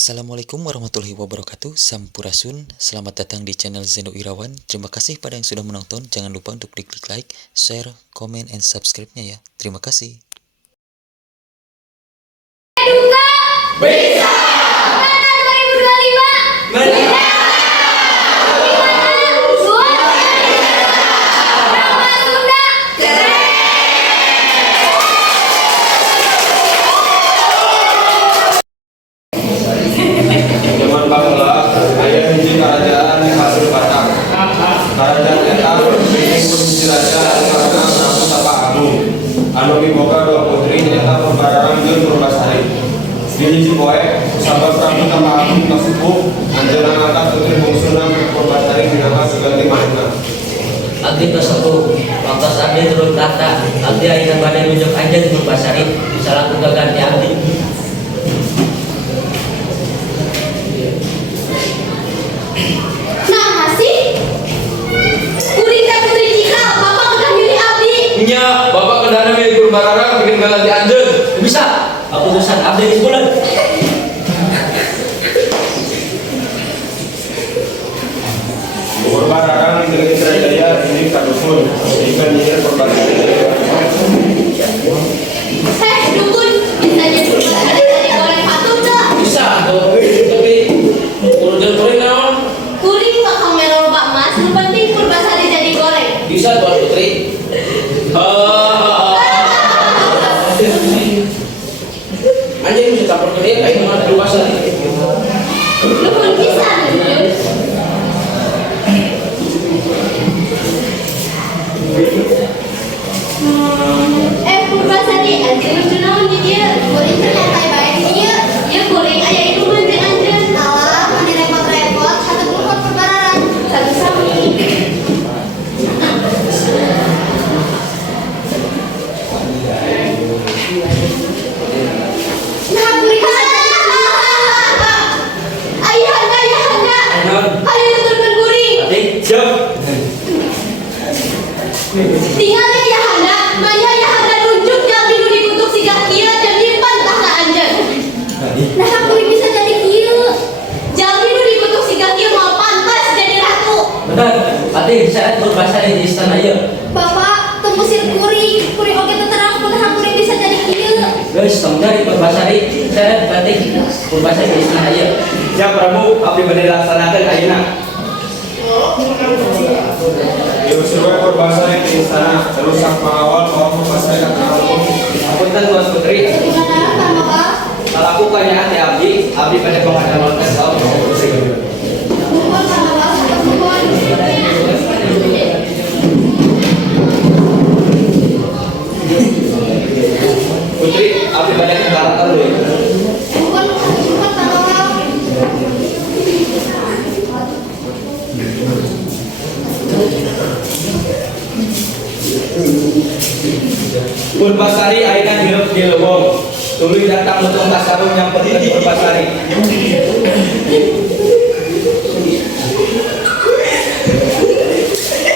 Assalamualaikum warahmatullahi wabarakatuh. Sampurasun. Selamat datang di channel Zeno Irawan. Terima kasih pada yang sudah menonton. Jangan lupa untuk klik like, share, comment, and subscribe-nya ya. Terima kasih. Bisa. Mana 2025? Bisa. Zaman bahula aya hiji kerajaan di Pasir Batak. Kerajaan eta bikin kunci raja karena Prabu Tapa Agung. Anu miboga dua putri nyaeta Perbadaran jeung Purbasari. Di hiji poe sabab Prabu Tapa Agung kasukup anjeunna ngangkat putri bungsuna Purbasari minangka saganti manehna. Abdi kesepuh, waktu abdi turun kata, abdi akhirnya pada nunjuk aja di Purbasari, salah aku ganti abdi. Nah, masih? Kuring teh putri Cikal, Bapak udah milih abdi. Nya, Bapak kendana milih Purbasari bikin ganti anjeun. Bisa, aku tulisan abdi di sebulan. Purbasari dengan Indrajaya ini kadusun, ikan nyihir Purbasari. Dukun, bisa jadi Purbasari dari goreng patung tuh. Bisa, tuh. Tapi urutan kuring naon? Kuring bakal melor Pak Mas, lu penting Purbasari jadi goreng. Bisa tuan putri. Anjing bisa campur ke dia kayak mana Purbasari. Lu pun bisa, Jun. Purbasari, anjing lu naon di dia? Kuring ternyata baik di dia. Ya kuring aya itu manjing anjing. Alah, mana repot-repot, satu kelompok perbararan. Satu sami. Nah, kuring ayahanda. Ayo tuturkan kuring. Abdi, siap. Tinggal ayahanda, maya ayahanda nunjuk jalmi nu dikutuk siga kieu jadi pantahna anjeun. Nah, kuring bisa jadi kieu. Jalmi nu dikutuk siga kieu mau pantas jadi ratu. Benar, abdi bisa Purbasari di istana ieu. Bapak, tembusir kuring. Kuring oge teu terang kunaha kuring bisa jadi kieu. Guys, tong dari Purbasari, saya berarti Purbasari di istana ieu. Siap Prabu, abdi bade laksanakeun ayeuna. Diusulkan Purbasari di istana, terus sang pengawal bawa Purbasari ke kampung. Apunten tuan putri, Gimana, Pak Bapak? kalau aku kanyaan di abdi pada penghadapan tahun putri. Nuhun, Pak Bapak. Nuhun. Putri, abdi pada karakter dulu. Nuhun, Pak Bapak. Purbasari ayeuna hirup di leuweung. Tuluy datang untuk kasarung yang penting Purbasari.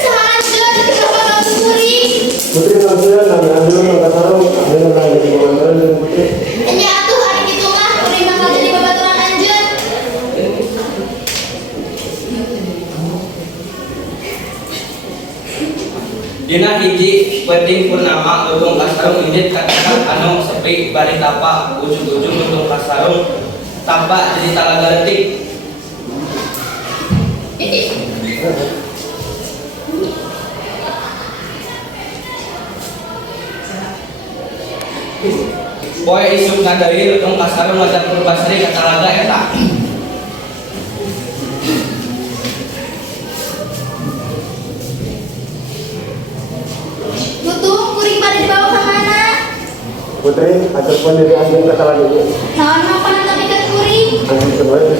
Saranjeun ka Bapak kuring. Putri Nadia nami ambil nggak tahu ambil nggak jadi komandan dan putri Nya atuh hari kitu mah kuring bakal jadi babaturan anjeun. Dina hiji penting purnama lutung kasarung indit katakan anu sepi bari tapa ujung-ujung lutung kasarung tampak jadi talaga letik. Poe isuk ngadari lutung kasarung ngajak Purbasari ka talaga eta. Butuh kuring pada dibawa ke mana? putri ataupun dari ambil kesalahan ini Naon mau kana tapi ke kuring? ambil kedua itu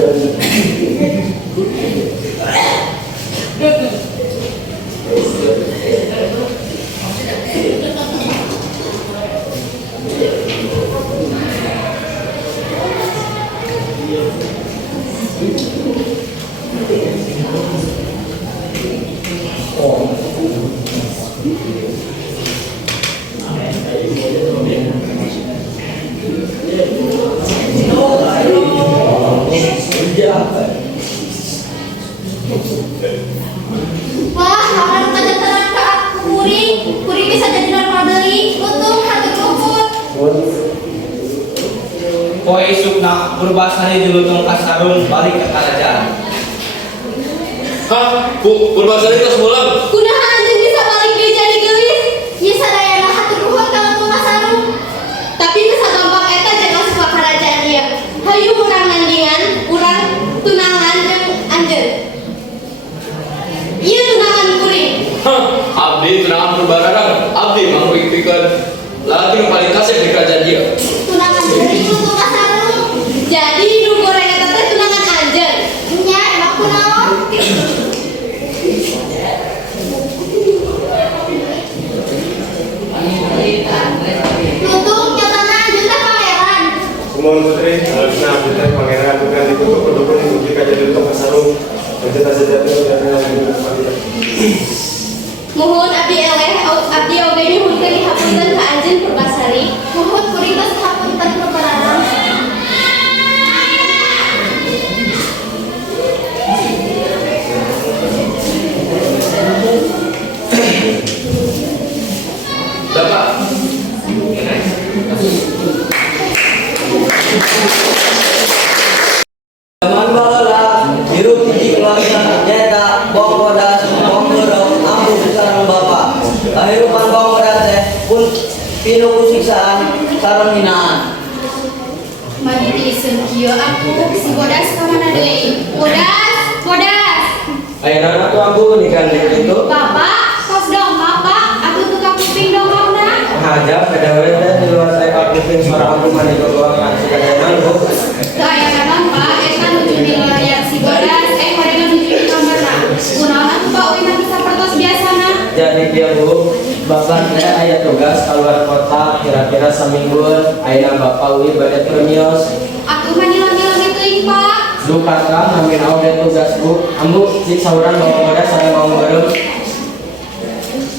nama Purbasari Julutong Kasarung balik ke kerajaan. Hah? Purbasari tos mulang? Kunaha anjeun bisa balik deui jadi geulis? Ieu sadayana hatur nuhun ka Lengkung Kasarung. Tapi nu sagampang eta jeung asup ka kerajaan ieu. Hayu urang nandingan, urang tunangan jeung anjeun. Ieu tunangan kuring. Hah? Abdi tunangan Purbararang. Abdi mah pikeun lagi nu paling kasih di kerajaan dia. Tunangan dari Lengkung Kasarung. Jadi nu goreng eta teh tunangan anjeun. Nya emang kunaon? Tutung nyatana anjeun teh pangeran. Kumaha putri, harusnya abdi teh pangeran bukan dikutuk pendukung uji ka jadi Lengkung Kasarung. Mencetak sejati dan lagi Muhun abdi eleh, abdi oge nyuhunkeun dihapunten ka anjeun Purbasari. Muhun kuring geus hapunten Purbararang. Bapak. Zaman baheula hirup hiji keluarga nyaeta Bong Bodas, Bong Gerong, ambu sareng bapa. Kahirupan Bong Bodas teh pun pinuh ku siksaan sareng hinaan. Mari diiseun kieu aku si Bodas ka mana deui? Bodas. Ayeuna atuh ambu digandeng kitu. Bapak, tos dong Bapak, aku tukang kuping dongengna. Haja pedawe teh di luar saya kapuping suara ambu mani doang si kadang bu. Kayak naon Pak, eta nuju di layar si Bodas, horengan nuju di kamarna. Kunaon atuh Pak uina bisa pertos biasana? Jadi dia bu, bapak teh aya tugas keluar kota kira-kira samingguan. Ayeuna bapak ui bade premios. Atuh manila-nila teuing Pak. Dukaka ngamin oge tugas bu. Ambu cik sauran Bong Bodas sareng Bong Gerong.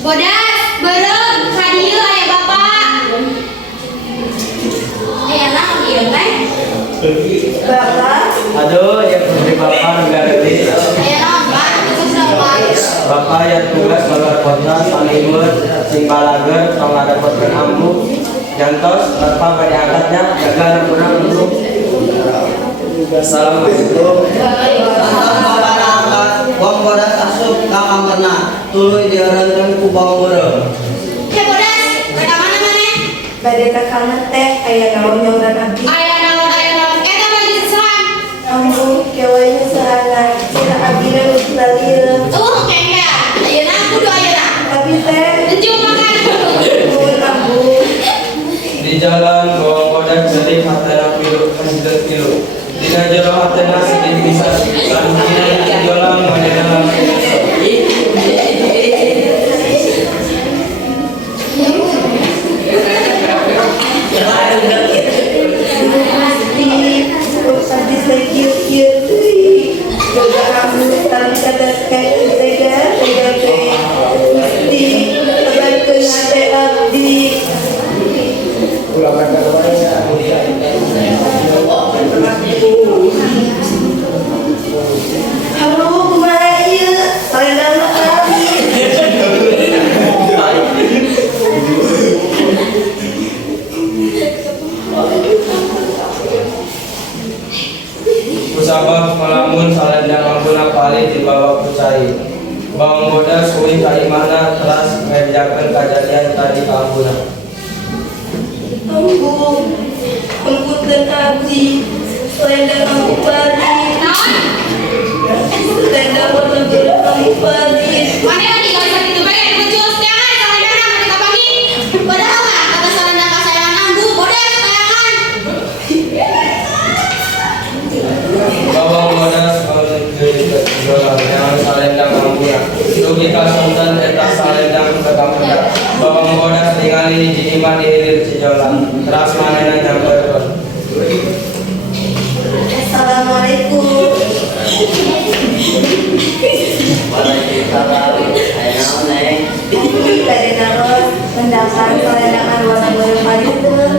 Bodas, beureum ka dieu aya Bapak. Aya naon ieu teh? Bapak, Aduh, ya putri bapak enggak gede. aya naon Pak? Terus dong Pak. Bapak yang tugas keluar kota samingguan sing balager tong ngadapetkeun ambu. Jantos bapak bade angkatnya jaga anak urang dulu. Assalamualaikum. Bapak angkat Bong Bodas asup ka kamarna. Tuluy dieureunkeun ku Bong Gerong. Heh Bodas, ka mana maneh? Bade ka kamar teh aya naon nyongran abdi. Aya naon eta mah disesahan. Ambu kewanya sarana cina abdi geus lalieu. Kengkea. Ayeuna kudu ayeuna. Tapi teh Enjung makan. nuhun ambu. Di jalan Bong Bodas jadi hatena pilu. Dina jero hatena sedih bisa lan dina jolang manehna. Abdi kieu-kieu deui. Joga ambu tali sadat kae tega teh. Mesti tebarkeun hate abdi. Halo, kumaha ieu? Salendana abdi. Kusabab melamun salendang ampuna paling dibawa kucai. Bong Bodas kuing ka imahna teras ngerjakeun kajadian tadi ka ampuna. Ambu, punten abdi. Salendang ambu balik. Naon? Salendang ambu balik. Mana lagi kalau sakit itu baik kucus teh salendana mah kita panggil. Padahal mah kata salendana kasayangan ambu, Bodas sayangan. Bong Bodas yang salendang ampuna. Dugi kasungkeun eta salendang ka kampuna. Bong Bodas ningali hiji imah di hilir cijolang. Teras manehna nyamperkeun. Assalamualaikum. Waalaikumsalam. Aya naon neng? Bade naon mendapat salendangan warna goreng balik teh.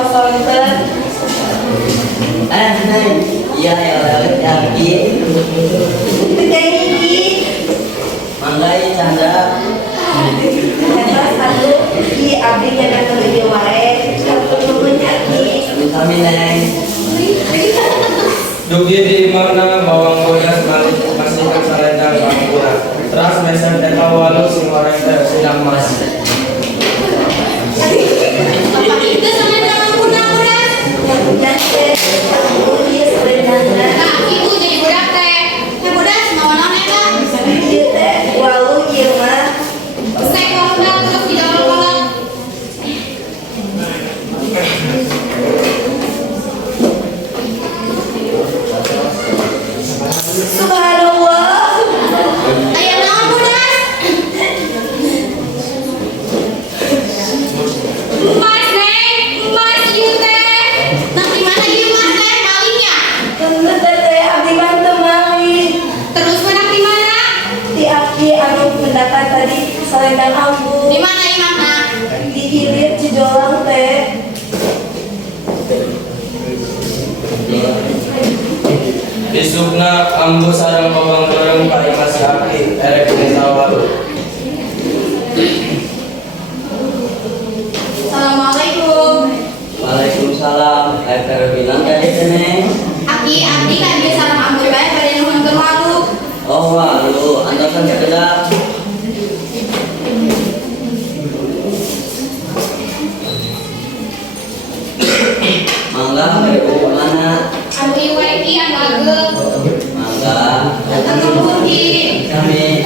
kosong ter. Iya ya yakin Ini manggai canda Terus satu Ki abdi jangan lebih wae satu punya Ki. kami neng Dugi di mana bawang bodas masih salendang kampura. Teras meser teka walu sing orang teh sedang masih. Bapak itu sama dengan budak-budak. Dan teh aku ieu sebenarnya Nah, ibu jadi budak teh. Teh budak mau naon eta? ieu teh walu ieu mah Saya kalau udah terus di dalam kolong. subhanallah. Aya naon budak? Mas Neng, Mas ieu teh. Nah, di mana ieu Mas teh malingnya? Tentu teh abdi bantu mawi. Terus menang di mana? Ti abdi anu mendapat tadi salendang ambu. Di mana imahna? Di hilir Cijolang teh. Disukna ambu sareng bawang goreng paling masih aktif erek desa walu. Assalamualaikum. Waalaikumsalam ayo bilang tadi neng Aki abdi kan biasa sareng ambil bae pada nuhun ke malu. oh walu anda kan sekedar mangga dari mana Anu ieu iki anu ageng. mangga Datang ke Budi. kami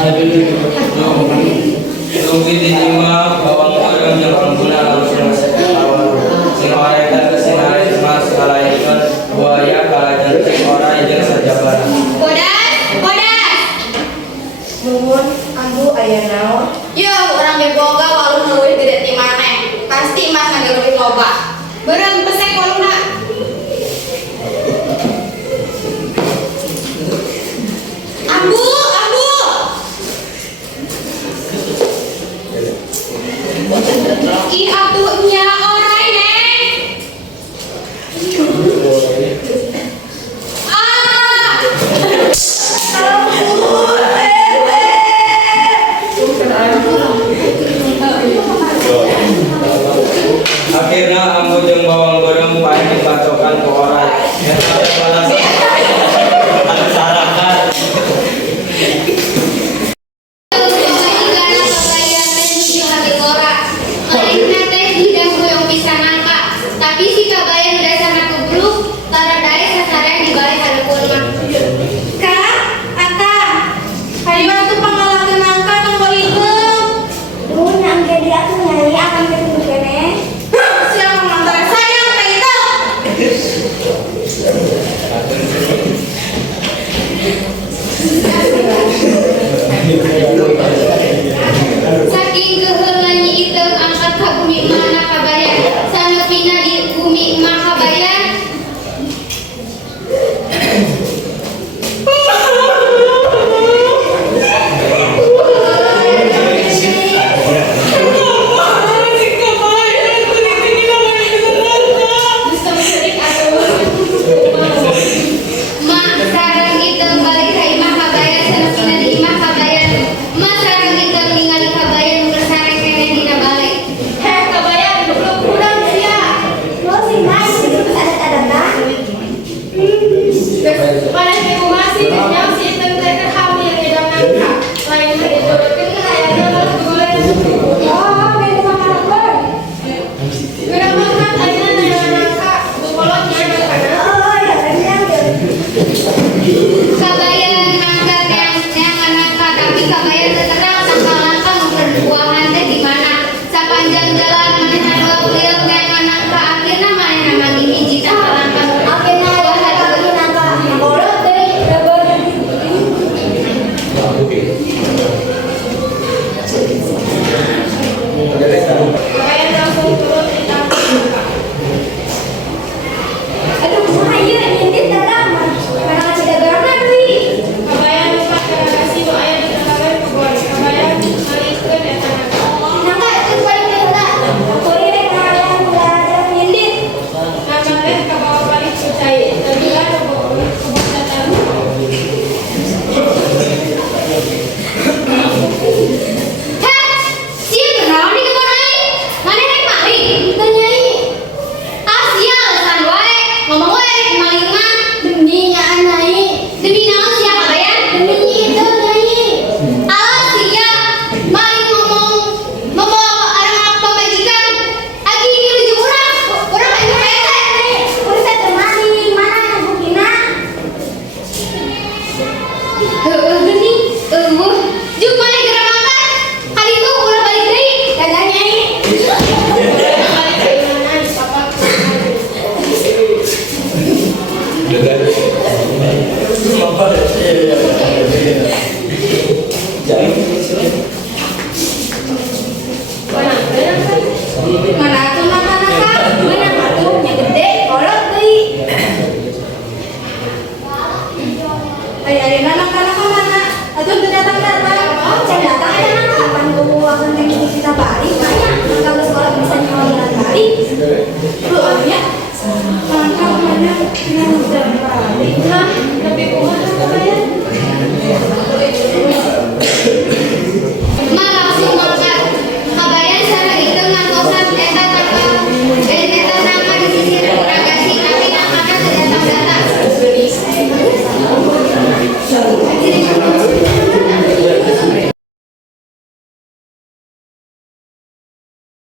Dugi di lima bawang goreng jeung ambuna langsung masih teka walu. Sing orang teh kesinari mas kalaikeun buaya kalajan cek ora jeung sajabana. Bodas, bodas. Nuhun ambu aya naon? Yo, orang beboga walu leuwih gede ti maneh. Pasti Mas ngageuleuh loba. Beureum pesek waluna. Ambu, ambu. Ih, atuhnya orai, Neng. Ah, Akhirnya ambu jeung bawang goreng pae dibacokan ke orang. Eta teh balas anu sarakan. tapi si kabayan dasarna kubruk tara dae sasareng di balik hadapun mah. Kak, Ata, hari bantu pangalakeun nangka tonggo hideung. Nuhun angge di atuh nyari akan ketemu kene. Siapa mantar sayang teh itu? Saking geheulna nyi iteung angkat ka bumi mana kabayan. Sanepina di bumi mah kabayan anak, lebih kuat apa ya?